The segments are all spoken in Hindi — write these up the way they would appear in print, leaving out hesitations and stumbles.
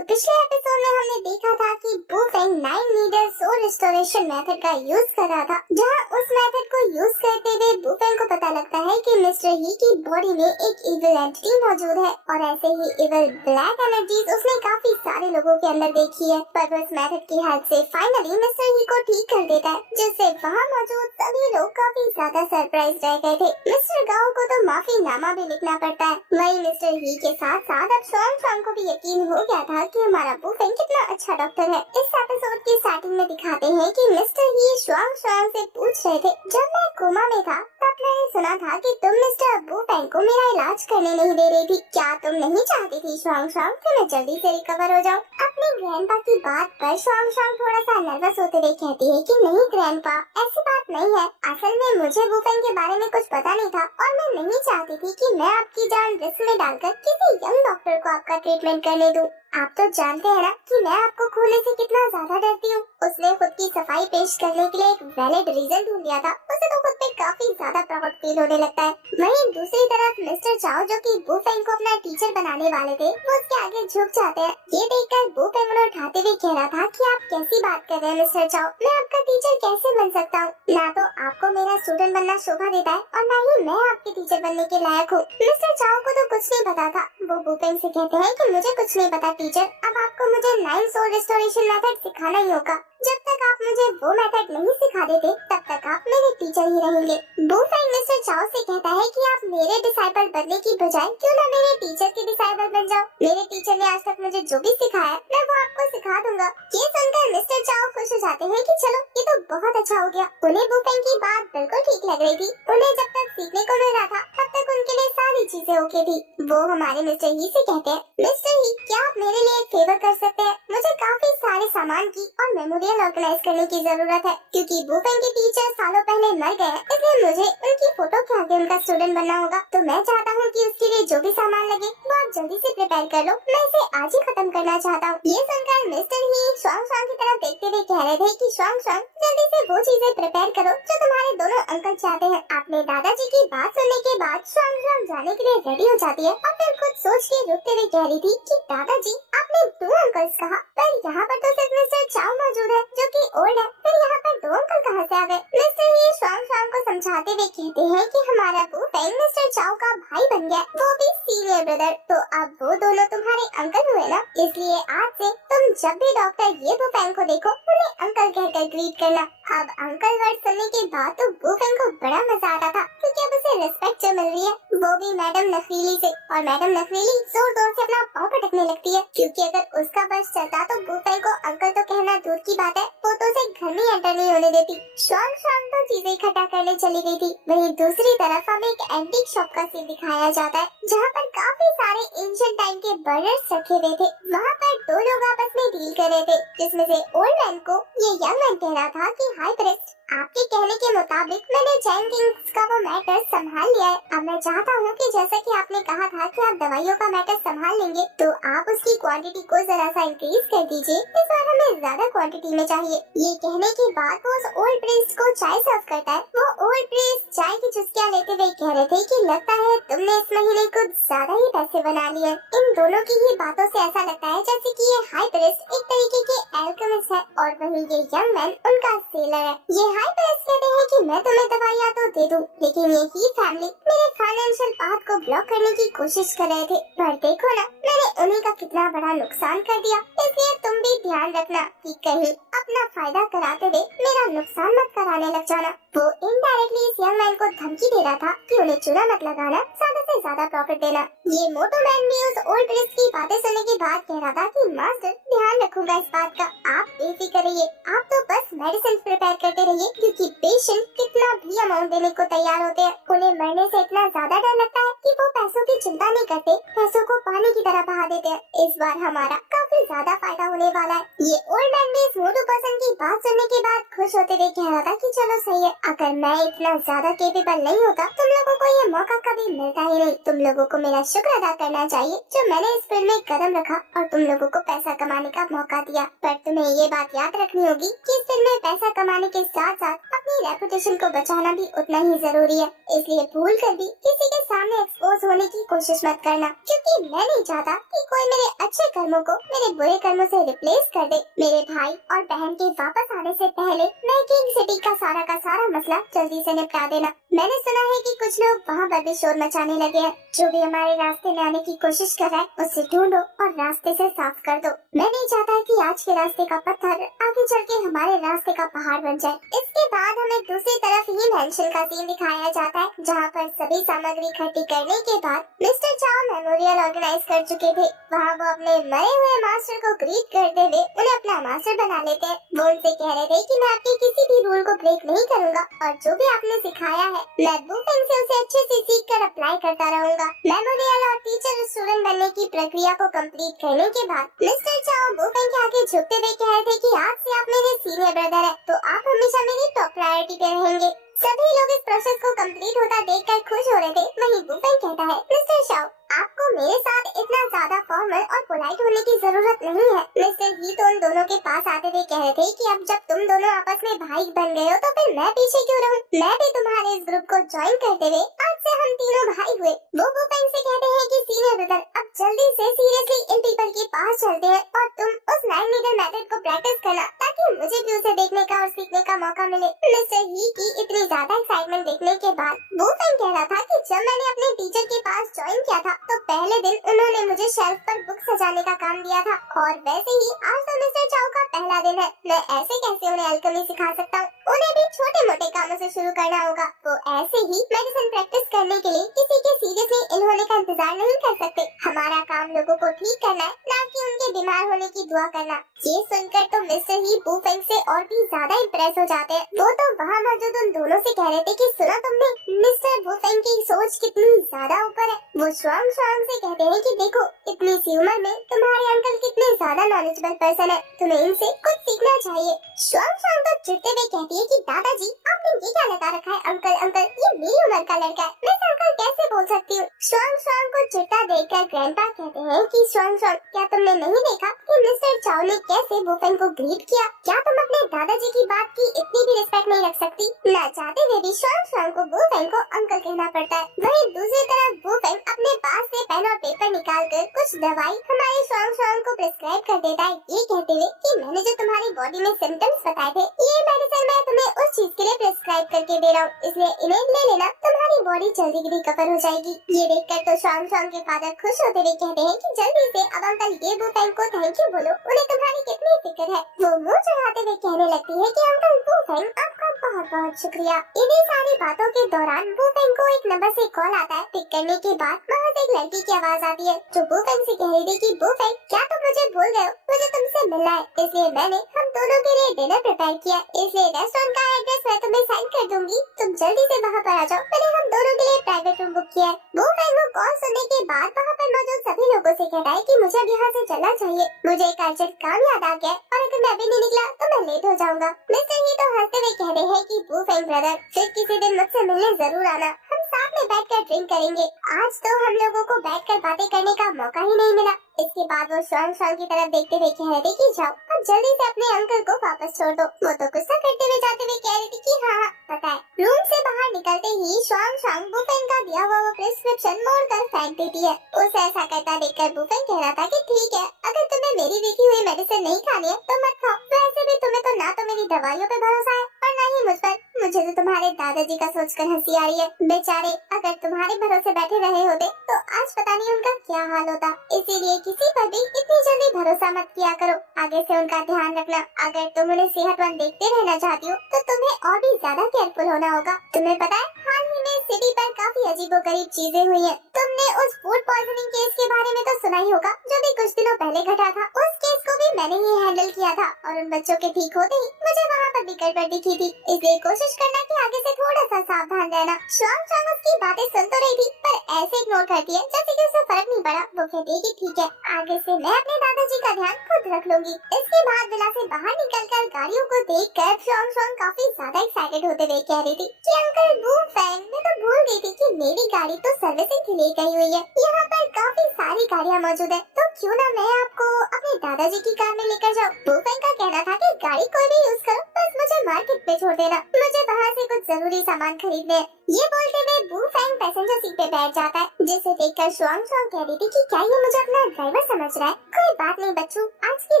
तो पिछले एपिसोड में हमने देखा था कि Bu Feng 9 needle soul restoration method का यूज कर रहा था, जहां उस मेथड को यूज करते हुए बू फेंग को पता लगता है कि मिस्टर ही की बॉडी में एक इविल एंटिटी मौजूद है और ऐसे ही इविल ब्लैक एनर्जीज उसने काफी सारे लोगों के अंदर देखी है। पर उस मेथड की हेल्प से फाइनली मिस्टर ही को ठीक कर देता है, जिससे वहाँ मौजूद सभी लोग काफी ज्यादा सरप्राइज रह गए थे। मिस्टर गाओ को तो माफीनामा भी लिखना पड़ता है। वही मिस्टर ही के साथ साथ अब शॉन्ग को भी यकीन हो गया था कि हमारा बू फेंग कितना अच्छा डॉक्टर है। इस एपिसोड की स्टार्टिंग में दिखाते हैं कि मिस्टर ही श्वांग से पूछ रहे थे, जब मैं कोमा में था तब मैंने सुना था कि तुम मिस्टर बू फेंग को मेरा इलाज करने नहीं दे रही थी। क्या तुम नहीं चाहती थी श्वांग कि मैं जल्दी से रिकवर हो जाऊँ? अपनी ग्रैंडपा की बात पर श्वांग थोड़ा सा नर्वस होते हुए कहती है कि नहीं ग्रैंडपा, ऐसी बात नहीं है। असल में मुझे बू फेंग के बारे में कुछ पता नहीं था और मैं नहीं चाहती थी कि मैं आपकी जान रिस्क में डालकर किसी यंग डॉक्टर को आपका ट्रीटमेंट करने दूं। आप तो जानते हैं ना कि मैं आपको खोने से कितना ज्यादा डरती हूँ। उसने खुद की सफाई पेश करने के लिए एक वैलिड रीजन ढूंढ लिया था। उसे तो खुद पे काफी ज्यादा प्राउड फील होने लगता है। वहीं दूसरी तरफ मिस्टर चाओ, जो कि बू फेंग को अपना टीचर बनाने वाले थे, वो उसके आगे झुक जाते हैं। ये देखकर बू फेंग उन्हें उठाते हुए कह रहा था कि आप कैसी बात कर रहे हैं मिस्टर चाओ, मैं आपका टीचर कैसे बन सकता हूँ? ना तो आपको मेरा स्टूडेंट बनना शोभा देता है और ना ही मैं आपके टीचर बनने के लायक हूँ। मिस्टर चाओ को तो कुछ नहीं पता था। वो बू फेंग से कहते हैं कि मुझे कुछ नहीं पता टीचर, अब आपको मुझे 9 सोल रिस्टोरेशन मेथड सिखाना ही होगा। जब तक आप मुझे वो मेथड नहीं सिखा देते तब तक आप मेरे टीचर ही रहेंगे। बू फेंग मिस्टर चाओ से कहता है कि आप मेरे डिसाइपल बनने की बजाय क्यों ना मेरे टीचर के डिसाइपल बन जाओ। मेरे टीचर ने आज तक मुझे जो भी सिखाया मैं वो आपको सिखा दूंगा। ये सुनकर मिस्टर चाओ खुश हो जाते हैं कि चलो ये तो बहुत अच्छा हो गया। उन्हें बू फेंग की बात बिल्कुल ठीक लग रही थी। उन्हें जब तक सीखने को मिल रहा था तब तक उनके लिए सारी चीजें ओके थी। वो हमारे मिस्टर ही से कहते हैं, मिस्टर ही क्या आप मेरे लिए एक फेवर कर सकते हैं? मुझे काफी सारे सामान की और मेमोरियल ऑर्गेनाइज करने की जरूरत है, क्योंकि बू फेंग के टीचर सालों पहले मर गए हैं, इसलिए मुझे उनकी फोटो के आगे उनका स्टूडेंट बनना होगा। तो मैं चाहता हूँ कि उसके लिए जो भी सामान लगे वो आप जल्दी से प्रिपेयर कर लो। मैं इसे आज ही खत्म करना चाहता हूँ। ये सुनकर मिस्टर ही श्वांग की तरफ देखते हुए कह रहे थे कि श्वांग जल्दी से वो चीजें प्रिपेयर करो जो तुम्हारे दोनों अंकल चाहते हैं। अपने दादाजी की बात सुनने के बाद श्वांग जाने के लिए रेडी हो जाती है और फिर कुछ सोच के रुकते हुए कह रही थी कि दादाजी आपने 2 अंकल्स कहा, पर यहाँ पर तो सिर्फ मिस्टर चाओ मौजूद है जो कि ओल्ड है, फिर यहाँ पर 2 अंकल कहाँ से आ गए? मिस्टर ही श्वांग को समझाते हुए कहते हैं कि हमारा बू फेंग मिस्टर चाओ का भाई बन गया, वो भी सीनियर ब्रदर। तो अब वो दोनों तुम्हारे अंकल हुए ना, इसलिए आज से तुम जब भी डॉक्टर ये बू फेंग को देखो उन्हें अंकल कहकर ग्रीट करना। अब अंकल वर्ड सुनने के बाद तो बू फेंग को बड़ा मजा आ रहा था, क्योंकि अब उसे रिस्पेक्ट जो मिल रही है वो भी मैडम नखरीली से। और मैडम नखरीली जोर से अपना पाँव पटकने लगती है, क्योंकि अगर उसका बस चलता तो बू फेंग को अंकल तो कहना दूर की बात है, वो तो उसे घर में एंटर नहीं होने देती। श्वांग तो चीजें इकट्ठा करने चली गई थी। वहीं दूसरी तरफ हमें एक एंटीक शॉप का सीन दिखाया जाता है, जहाँ पर काफी सारे एंशिएंट टाइम के बर्नर्स रखे हुए थे। वहाँ पर 2 लोग आपस में डील कर रहे थे, जिसमें से ओल्ड मैन को ये यंग मैन कह रहा था कि हाई प्रेस्ट, आपके कहने के मुताबिक मैंने चैन किंग्स का वो मैटर संभाल लिया है। अब मैं चाहता हूँ कि जैसा कि आपने कहा था कि आप दवाइयों का मैटर संभाल लेंगे, तो आप उसकी क्वांटिटी को जरा सा इंक्रीज कर दीजिए। इस बार हमें ज्यादा क्वांटिटी में चाहिए। ये कहने के बाद वो उस ओल्ड प्रीस्ट को चाय सर्व करता है। वो ओल्ड प्रीस्ट चाय की चुस्कियाँ लेते हुए कह रहे थे कि लगता है तुमने इस महीने कुछ ज्यादा ही पैसे बना लिए। इन दोनों की ही बातों से ऐसा लगता है जैसे कि ये हाई प्रीस्ट एक तरीके के एल्केमिस्ट है और वहीं ये यंग मैन उनका सेलर है। ये हाई प्रीस्ट कहते हैं कि मैं तुम्हें दवाइयाँ तो दे दूं, लेकिन ये ही फैमिली मेरे फाइनेंशियल पाथ को ब्लॉक करने की कोशिश कर रहे थे। पर देखो ना, मैंने उन्हीं का कितना बड़ा नुकसान कर दिया। इसलिए तुम भी ध्यान रखना कि कहीं अपना फायदा कराते हुए मेरा नुकसान मत कराने लग जाना। वो इनडायरेक्टली इस यंग मैन को धमकी दे रहा था कि उन्हें चूना मत लगाना, ज्यादा से ज्यादा प्रॉफिट देना। ये मोटो मैन भी उस ओल्ड प्रीस्ट की बातें सुनने के बाद कह रहा था कि मास्टर ध्यान रखूंगा इस बात का, आप बेफिक्र रहिए, आप तो बस मेडिसिन प्रिपेयर करते रहिए, क्योंकि पेशेंट कितना भी अमाउंट देने को तैयार होते हैं। उन्हें मरने से इतना ज्यादा डर लगता है कि वो पैसों की चिंता नहीं करते, पैसों को पानी की तरह बहा देते हैं। इस बार हमारा काफी ज्यादा फायदा होने वाला है। ये ओल्ड मैन भी इस मोटू पर्सन की बात सुनने के बाद खुश होते हुए कह रहा था कि चलो सही है, अगर मैं इतना ज्यादा केपेबल नहीं होता तुम लोगों को ये मौका कभी मिलता ही नहीं। तुम लोगों को मेरा शुक्र अदा करना चाहिए जो मैंने इस फील्ड में कदम रखा और तुम लोगों को पैसा कमाने का मौका दिया। पर तुम्हें ये बात याद रखनी होगी कि इस फील्ड में पैसा कमाने के साथ साथ अपनी रेपुटेशन को बचाना भी उतना ही जरूरी है। इसलिए भूल कर भी किसी के सामने एक्सपोज होने की कोशिश मत करना, क्योंकि मैं नहीं चाहता कि कोई मेरे अच्छे कर्मों को मेरे बुरे कर्मों से रिप्लेस कर दे। मेरे भाई और बहन के वापस आने से पहले मैं किंग सिटी का सारा मसला जल्दी से निपटा देना। मैंने सुना है कि कुछ लोग वहाँ पर भी शोर मचाने लगे हैं। जो भी हमारे रास्ते में आने की कोशिश कर रहा है उसे ढूंढो और रास्ते से साफ कर दो। मैं नहीं चाहता कि आज के रास्ते का पत्थर आगे चल के हमारे रास्ते का पहाड़ बन जाए। इसके बाद हमें दूसरी तरफ ही मेंशन का सीन दिखाया जाता है, जहाँ पर सभी सामग्री इकट्ठी करने के बाद मिस्टर चाओ मेमोरियल ऑर्गेनाइज कर चुके थे। वहाँ वो अपने मरे हुए मास्टर को ग्रीट करते हुए उन्हें अपना मास्टर बना लेते हैं। वो उनसे कह रहे थे कि मैं आपके किसी भी रूल को ब्रेक नहीं करूँगा और जो भी आपने सिखाया है मैं बुफेंग से उसे अच्छे से सीख कर अप्लाई करता रहूँगा। मेमोरियल और टीचर स्टूडेंट बनने की प्रक्रिया को कंप्लीट करने के बाद मिस्टर चाओ बुफेंग के आगे झुकते हुए कह रहे थे कि आज से आप मेरे सीनियर ब्रदर है, तो आप हमेशा मेरी टॉप प्रायोरिटी पे रहेंगे। सभी लोग इस प्रोसेस को कंप्लीट होता देखकर खुश हो रहे थे। वहीं बुफेंग कहता है, मिस्टर शाओ आपको मेरे साथ इतना ज्यादा फॉर्मल और पोलाइट होने की जरूरत नहीं है। मिस्टर ही तो उन दोनों के पास आते हुए कह रहे थे कि अब जब तुम दोनों आपस में भाई बन गए हो तो फिर मैं पीछे क्यों रहूं? मैं भी तुम्हारे इस ग्रुप को ज्वाइन करते हुए आज से हम तीनों भाई हुए। वो बुफेंग से कहते हैं कि सीनियर ब्रदर अब जल्दी से सीरियसली इन पीपल के पास चलते हैं और तुम उस 9 मीटर मेथड को प्रैक्टिस करना ताकि मुझे भी उसे देखने का और सीखने का मौका मिले। मिस्टर ही की इतनी ज्यादा एक्साइटमेंट देखने के बाद बुफेंग कह रहा था कि जब मैंने अपने टीचर के पास ज्वाइन किया था तो पहले दिन उन्होंने मुझे शेल्फ पर बुक सजाने का काम दिया था और वैसे ही आज तो मिस्टर चाओ का पहला दिन है। मैं ऐसे कैसे उन्हें अल्केमी सिखा सकता हूँ? उन्हें भी छोटे मोटे कामों से शुरू करना होगा। वो ऐसे ही मेडिसिन प्रैक्टिस करने के लिए किसी के सीरियसली इन होने का इंतजार नहीं कर सकते। हमारा काम लोगों को ठीक करना है, न कि उनके बीमार होने की दुआ करना। ये सुनकर तो मिस्टर ही बुफेंग से और भी ज्यादा इम्प्रेस हो जाते हैं। वो तो वहाँ मौजूद उन दोनों से कह रहे थे कि सुना तुमने मिस्टर बुफेंग की सोच कितनी ज्यादा ऊपर है। वो स्वांग स्वांग से कहते हैं कि देखो इतनी सी उम्र में तुम्हारे अंकल कितने ज्यादा नॉलेजेबल पर्सन है, तुम्हें इनसे कुछ सीखना चाहिए। स्वांग स्वांग तो चिढ़ते हुए कहती है कि दादाजी आपने ये क्या लगा रखा है? अंकल अंकल ये मेरी उम्र का लड़का है, मैं अंकल कैसे बोल सकती हूँ? स्वांग स्वांग को चिढ़ता देखकर ग्रैंडपा कहते हैं कि स्वांग स्वांग क्या तुमने नहीं देखा कि मिस्टर चाओ ने कैसे बुफेंग को ग्रीट किया? क्या तुम अपने दादाजी की बात की इतनी भी रिस्पेक्ट नहीं रख सकती? ना चाहते हुए भी स्वांग स्वांग को बुफेंग को अंकल कहना पड़ता है। वहीं दूसरी तरफ बुफेंग अपने पास से पेन और पेपर निकाल कर कुछ दवाई हमारे स्वांग स्वांग को प्रिस्क्राइब कर देता है, ये कहते हुए कि मैंने जो तुम्हारी बॉडी में सिम्टम्स बताए थे ये मेडिसिन मैं तुम्हें उस चीज के लिए प्रिस्क्राइब करके दे रहा हूँ, इसलिए इन्हें ले लेना, तुम्हारी बॉडी जल्दी रिकवर हो जाएगी। ये देखकर तो स्वांग स्वांग के फादर खुश होते हुए कहते हैं कि जल्दी से अब अंकल ये बुफेंग को थैंक यू बोलो, उन्हें तुम्हारी कितनी फिक्र है। वो मुँह चढ़ाते हुए कहने लगती है कि अंकल बुफेंग आपका बहुत बहुत शुक्रिया। इन्हीं सारी बातों के दौरान बुफेंग को एक नंबर से कॉल आता है। पिक करने के बाद वहाँ से एक लड़की की आवाज आती है जो बुफेंग से कह रही थी कि बुफेंग क्या तुम मुझे भूल गए हो? मुझे तुमसे मिलना है, इसलिए मैंने हम दोनों के लिए डिनर प्रिपेयर किया, इसलिए रेस्टोरेंट का एड्रेस मैं तुम्हें सेंड कर दूंगी, तुम जल्दी से वहाँ पर आ जाओ। मैंने हम दोनों के लिए प्राइवेट रूम बुक किया है। बुफेंग को कॉल सुनने के बाद वहाँ पर मौजूद सभी लोगों से कहता है कि मुझे अब यहाँ से चलना चाहिए, मुझे एक अर्जेंट काम याद आ गया और अगर मैं अभी नहीं निकला तो मैं लेट हो जाऊंगा। मिस्टर ही तो हंसते हुए कह रहे हैं कि बुफेंग ब्रदर फिर किसी दिन मुझसे मिलने जरूर आना, हम साथ में बैठकर ड्रिंक करेंगे। आज तो हम लोगों को बैठकर बातें करने का मौका ही नहीं मिला। इसके बाद वो स्वांग स्वांग की तरफ देखते हुए कह रहे थे कि जाओ अब जल्दी से अपने अंकल को वापस छोड़ दो। वो तो गुस्सा करते हुए जाते हुए कह रही थी कि हाँ पता है। रूम से बाहर निकलते ही स्वांग स्वांग बुफेंग का दिया हुआ वो प्रिस्क्रिप्शन मोड़कर फेंक देती है। उसे ऐसा करता देखकर बुफेंग कह रहा था कि ठीक है, अगर तुम्हें मेरी लिखी हुई मेडिसिन नहीं खानी है तो मत खाओ, वैसे भी तुम्हें तो ना तो मेरी दवाइयों पे भरोसा है और ना ही मुझ पर। मुझे तो तुम्हारे दादाजी का सोचकर हंसी आ रही है, बेचारे अगर तुम्हारे भरोसे बैठे रहे होते तो आज पता नहीं उनका क्या हाल होता। इसीलिए किसी पर भी इतनी जल्दी भरोसा मत किया करो, आगे से उनका ध्यान रखना। अगर तुम उन्हें सेहतमंद देखते रहना चाहती हो तो तुम्हें और भी ज्यादा केयरफुल होना होगा। तुम्हें पता है हाल ही में सिटी पर काफी अजीबोगरीब चीजें हुई हैं। तुमने उस फूड पॉइजनिंग केस के बारे में तो सुना ही होगा जो भी कुछ दिनों पहले घटा था। उस केस को भी मैंने ही हैंडल किया था और उन बच्चों के ठीक होते ही मुझे वहाँ पर भी गड़बड़ दिखी थी, इसलिए कोशिश करना कि आगे से थोड़ा सा सावधान रहना। स्वांग स्वांग उसकी बातें सुन तो रही थी पर ऐसे इग्नोर करती है जैसे कि उसे फर्क नहीं पड़ा। वो कहती है कि ठीक है, आगे से मैं अपने दादाजी का ध्यान खुद रख लूंगी। इसके बाद विला से बाहर निकलकर गाड़ियों को देखकर स्वांग स्वांग काफी ज्यादा एक्साइटेड होते हुए कह रही थी कि अंकल बुफेंग मैं तो भूल गई थी कि मेरी गाड़ी तो सर्विसिंग के लिए गई हुई है। यहाँ पर काफी सारी गाड़ियाँ मौजूद है, तो क्यों ना मैं आपको अपने दादाजी की कार में लेकर जाऊँ। बुफेंग का कहना था कि गाड़ी कोई भी यूज करो बस मुझे मार्केट पे छोड़ देना, मुझे बाहर से कुछ जरूरी सामान खरीदने हैं। ये बोलते हुए बू फेंग पैसेंजर सीट पे बैठ जाता है, जिसे देखकर शुआंग शुआंग कह रही थी कि क्या ये मुझे अपना ड्राइवर समझ रहा है। कोई बात नहीं बच्चू, आज की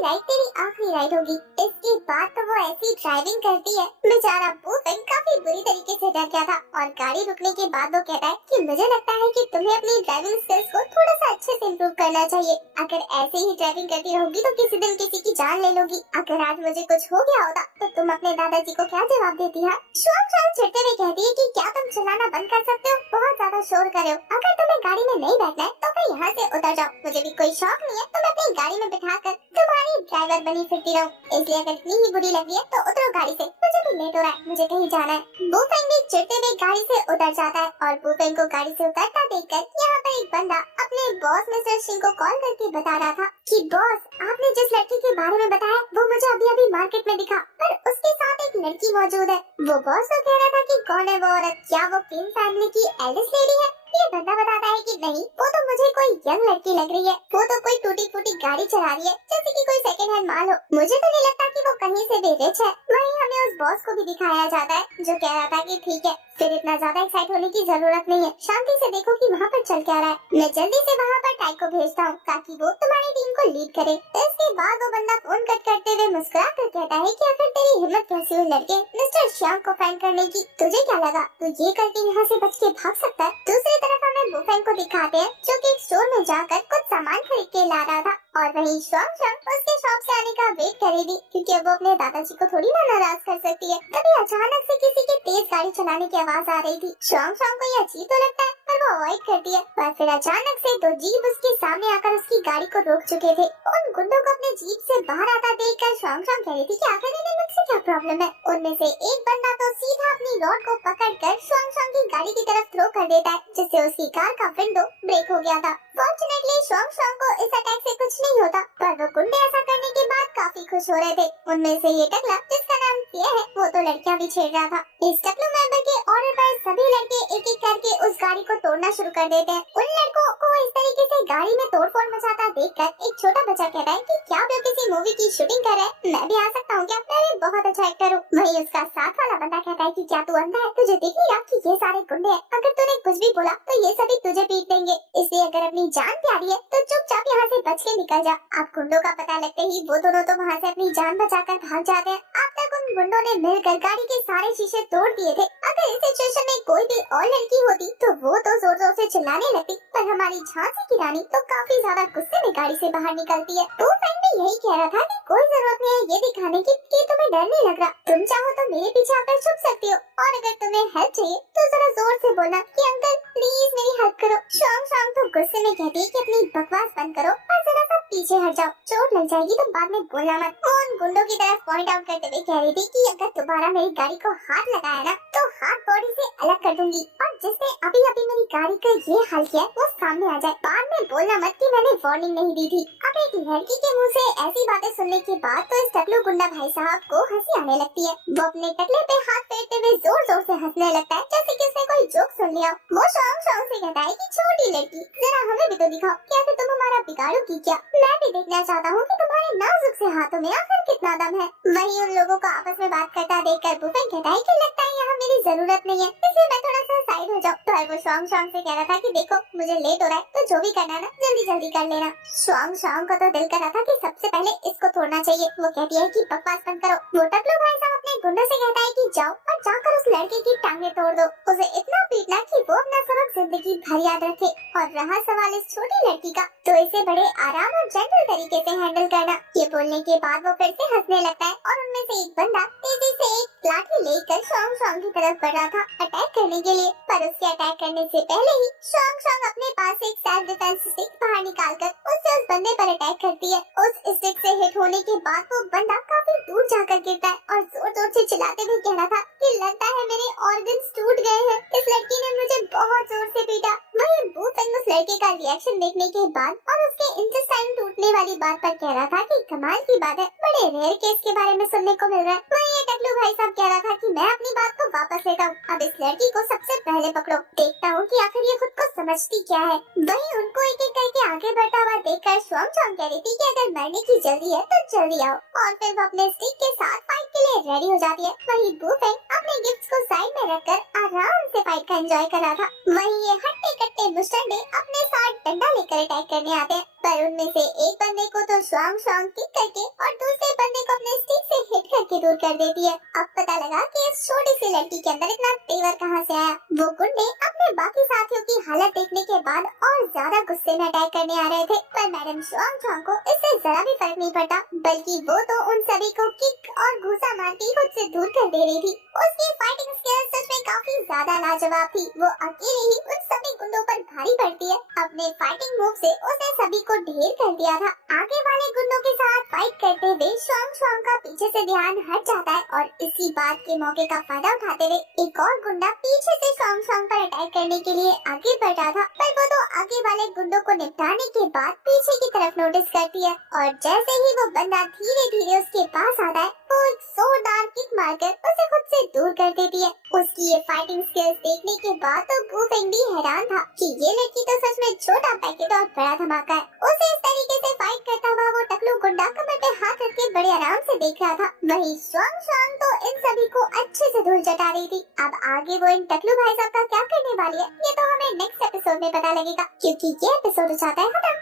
राइड तेरी आखिरी राइड होगी। इसके बाद तो वो ऐसी ड्राइविंग करती है। बेचारा बू फेंग काफी बुरी तरीके से डर गया था और गाड़ी रुकने के बाद वो कहता है कि मुझे लगता है कि तुम्हें अपनी ड्राइविंग स्किल्स को थोड़ा सा अच्छे से इम्प्रूव करना चाहिए। अगर ऐसे ही ड्राइविंग करती रहोगी तो किसी दिन किसी की जान ले लोगी। अगर आज मुझे कुछ हो गया होता तो तुम अपने दादाजी को क्या जवाब देती है? शुआंग शुआंग चिढ़ते हुए कहती है कि क्या तुम चिल्लाना बंद कर सकते हो? बहुत ज्यादा शोर कर रहे हो। अगर तुम्हें गाड़ी में नहीं बैठना है तो फिर यहाँ से उतर जाओ। मुझे भी कोई शौक नहीं है तुम अपनी गाड़ी में बिठा कर तुम्हारी ड्राइवर बनी फिरती रहो। इसलिए अगर इतनी ही बुरी लगी है तो उतरो गाड़ी से, मुझे भी लेट हो रहा है, मुझे कहीं जाना है। बू फेंग भी चिढ़ते हुए गाड़ी से उतर जाता है और बू फेंग को गाड़ी से उतरता देखकर यहाँ पर एक बंदा अपने बॉस मिस्टर सिंह को कॉल करके बता रहा था कि बॉस, आपने जिस लड़की के बारे में बताया वो मुझे अभी मार्केट में दिखा, पर उसके साथ एक लड़की मौजूद है। वो बॉस को कह रहा था कि कौन है वो औरत, क्या वो किंग फैमिली की एल्डेस्ट लेडी है? ये बंदा बताता है कि नहीं, वो तो मुझे कोई यंग लड़की लग रही है। वो तो कोई टूटी फूटी गाड़ी चला रही है जैसे कि कोई सेकंड हैंड माल हो। मुझे तो नहीं लगता कि वो कहीं से भी रिच है। वहीं हमें उस बॉस को भी दिखाया जाता है जो कह रहा था कि ठीक है, फिर इतना ज्यादा एक्साइट होने की जरूरत नहीं है, शांति से देखो कि वहाँ पर चल क्या रहा है। मैं जल्दी से वहाँ पर टाइक को भेजता हूँ ताकि वो तुम्हारी टीम को लीड करे। तो इसके बाद वो बंदा फोन कट करते हुए मुस्कुरा कर कहता है कि आखिर तेरी हिम्मत कैसी हुई लड़के मिस्टर श्याम को फैंग करने की? तुझे क्या लगा तू ये करके यहाँ से बच के भाग सकता है? दूसरी तरफ हमें बू फेंग को दिखाते हैं जो कि एक स्टोर में जाकर कुछ सामान खरीद के ला रहा था और वहीं शुआंग शुआंग उसके शॉप से आने का वेट कर रही थी क्योंकि अब वो अपने दादाजी को थोड़ी ना नाराज कर सकती है। तभी अचानक से किसी के तेज गाड़ी चलाने की आवाज आ रही थी। शुआंग शुआंग को ये अजीब तो लगता है पर वो अवॉइड करती है, पर फिर अचानक से दो जीप उसके सामने आकर उसकी गाड़ी को रोक चुके थे। उन गुंडों को अपने जीप से बाहर आता देखकर शुआंग शुआंग कह रही थी कि आखिर इन्हें मुझसे क्या प्रॉब्लम है। उनमें से एक बंदा तो सीधा अपनी रॉड को पकड़कर शुआंग शुआंग की गाड़ी की तरफ थ्रो कर देता है जिससे उसकी कार का विंडो ब्रेक हो गया था। फॉर्चुनेटली शुआंग शुआंग को इस अटैक से कुछ नहीं होता, पर वो गुंडे ऐसा करने के बाद काफी खुश हो रहे थे। उनमें से ये टकला जिसका नाम ये है वो तो लड़कियां भी छेड़ रहा था। इस टकलू मेंबर के ऑर्डर पर सभी लड़के एक एक करके उस गाड़ी को तोड़ना शुरू कर देते हैं। उन लड़कों को इस तरीके से गाड़ी में तोड़फोड़ मचाता देखकर एक छोटा बच्चा कहता है कि क्या वो किसी मूवी की शूटिंग कर रहा है? मैं भी आ सकता हूँ क्या? मैं भी बहुत अच्छा एक्टर हूँ। वहीं उसका साथ वाला बंदा कहता है कि क्या तू अंधा है? तुझे दिख नहीं रहा कि ये सारे गुंडे हैं? अगर तूने कुछ भी बोला तो ये सभी तुझे पीट देंगे, इसलिए अगर अपनी जान प्यारी है तो चुपचाप यहाँ से बच के निकल जा। अब गुंडों का पता लगते ही वो दोनों तो वहाँ से अपनी जान बचाकर भाग जाते हैं। अब तक उन गुंडों ने मिलकर गाड़ी के सारे शीशे तोड़ दिए थे। अगर इस सिचुएशन में कोई भी और लड़की होती तो वो तो जोर जोर से चिल्लाने लगती, पर हमारी झांसी की रानी तो काफी ज्यादा गुस्से में गाड़ी से बाहर निकलती है। तो फ्रेंड भी यही कह रहा था कि कोई जरूरत नहीं है ये दिखाने की कि तुम्हें डर नहीं लग रहा। तुम चाहो तो मेरे पीछे आकर छुप सकती हो और अगर तुम्हें हेल्प चाहिए तो जरा जोर से बोलना कि अंकल प्लीज मेरी हेल्प करो। शुआंग शुआंग तो गुस्से में कहती है कि अपनी बकवास बंद करो और जरा सा पीछे हट जाओ, चोट लग जाएगी तो बाद में बोलना मत। वो उन गुंडों की तरफ पॉइंट आउट करते हुए कह रही थी कि अगर दोबारा मेरी गाड़ी को हाथ लगाया ना तो हाथ बॉडी से अलग कर दूंगी और जिसने अभी अभी मेरी गाड़ी का ये हाल किया वो सामने आ जाए। बाद में बोलना मत कि मैंने वार्निंग नहीं दी थी। अब एक लड़की के मुंह से ऐसी बातें सुनने के बाद तो इस टकलू गुंडा भाई साहब को हंसी आने लगती है। वो अपने टकले पे हाथ फेरते हुए जोर जोर से हंसने लगता है जैसे कि उसने कोई जोक सुन लिया। वो शुआंग शुआंग से कहता है कि छोटी लड़की जरा हमें भी तो दिखाओ, क्या फिर तुम हमारा बिगाड़ोगी क्या? मैं भी देखना चाहता हूँ कि तुम्हारे नाजुक से हाथों में आखिर कितना दम है। वहीं उन लोगों को आपस में बात करता देखकर बू फेंग कहता है कि लगता है यहाँ मेरी जरूरत नहीं है, इसलिए मैं थोड़ा सा साइड हो जाऊँ। पर वो शुआंग शुआंग से कह रहा था कि देखो मुझे लेट हो रहा है तो जो भी करना है ना जल्दी जल्दी कर लेना। शुआंग शुआंग का तो दिल कर रहा था कि सबसे पहले इसको तोड़ना चाहिए। वो कहती है कि बकवास बंद करो। वो टकलू भाई साहब अपने गुंडों से कहता है कि जाओ और जाकर उस लड़के की टांगे तोड़ दो, उसे इतना पीटना कि वो अपना सबक जिंदगी भर याद रखे। और रहा सवाल इस छोटी लड़की का तो इसे बड़े आराम और जेंटल तरीके से हैंडल करना। ये बोलने के बाद वो फिर से हंसने लगता है और उनमें से एक बंदा तेजी से एक लाठी लेकर शुआंग शुआंग की तरफ बढ़ रहा था अटैक करने के लिए। पर उसके अटैक करने से पहले ही शुआंग शुआंग अपने पास से एक सेल्फ डिफेंस स्टिक बाहर निकालकर उससे उस बंदे पर अटैक करती है। उस स्टिक से हिट होने के बाद वो बंदा काफी दूर जाकर गिरता है और जोर जोर से चिल्लाते हुए कह रहा था कि लगता है मेरे ऑर्गन्स टूट गए हैं, इस लड़की ने मुझे बहुत जोर से पीटा। वहीं बू फेंग उस लड़के का रिएक्शन देखने के बाद और उसके इंटेस्टाइन टूटने वाली बात पर कह रहा था कि कमाल की बात है, बड़े रेयर केस के बारे में सुनने को मिल रहा है। वहीं ये टकलू भाई साहब कह रहा था कि मैं अपनी बात को वापस लेता हूँ, अब इस लड़की को सबसे पहले पकड़ो, देखता हूँ कि आखिर ये खुद को समझती क्या है। वहीं उनको एक एक करके आगे बढ़ता हुआ देखकर स्वांग स्वांग कह रही थी कि अगर मरने की जल्दी है तो जल्दी आओ, और फिर वो अपने स्टिक के साथ फाइट के लिए रेडी हो जाती है। वहीं बुफेंग अपने गिफ्ट्स को साइड में रखकर आराम से फाइट का एंजॉय कर रहा था। वहीं ये हट्टे कट्टे मुस्टंडे अपने साथ डंडा लेकर अटैक करने आते हैं, पर उनमें से एक बंदे को तो स्वांग स्वांग किक करके और दूसरे बंदे को अपने स्टिक से हिट करके दूर कर देती है। अब पता लगा कि इस छोटी सी लड़की के अंदर इतना तेवर कहां से आया। वो गुंडे अपने बाकी साथियों की हालत देखने के बाद और ज्यादा गुस्से में अटैक करने आ रहे थे, पर मैडम स्वांग स्वांग को इससे जरा भी फर्क नहीं पड़ता, बल्कि वो तो उन सभी को किक और घूसा मारती खुद से दूर कर दे रही थी। उसकी फाइटिंग स्किल्स सच में काफी ज्यादा लाजवाब थी। वो अकेले ही उन सभी गुंडों पर भारी पड़ती है। अपने फाइटिंग मूव से उसने सभी को ढेर कर दिया था। आगे वाले गुंडों के साथ फाइट करते हुए स्वांग स्वांग का पीछे से ध्यान हट जाता है और इसी बात के मौके का फायदा उठाते हुए एक और गुंडा पीछे से स्वांग स्वांग पर अटैक करने के लिए आगे बढ़ा था, पर वो तो आगे वाले गुंडों को निपटाने के बाद पीछे की तरफ नोटिस करती है और जैसे ही वो बंदा धीरे धीरे उसके पास आता है, वो एक जोरदार किक मारकर उसे खुद से दूर कर देती है। उसकी ये फाइटिंग स्किल्स देखने के बाद तो बुफेंग भी हैरान था कि ये लड़की तो सच में छोटा पैकेट और बड़ा धमाका है। उसे इस तरीके से फाइट करता हुआ वो टकलू गुंडा कमर पे हाथ रख के बड़े आराम से देख रहा था। वहीं स्वांग स्वांग तो इन सभी को अच्छे से धूल चटा रही थी। अब आगे वो इन टकलू भाई साहब का क्या करने वाली है, ये तो हमें नेक्स्ट एपिसोड में पता लगेगा, क्योंकि ये एपिसोड हो जाता है खत्म।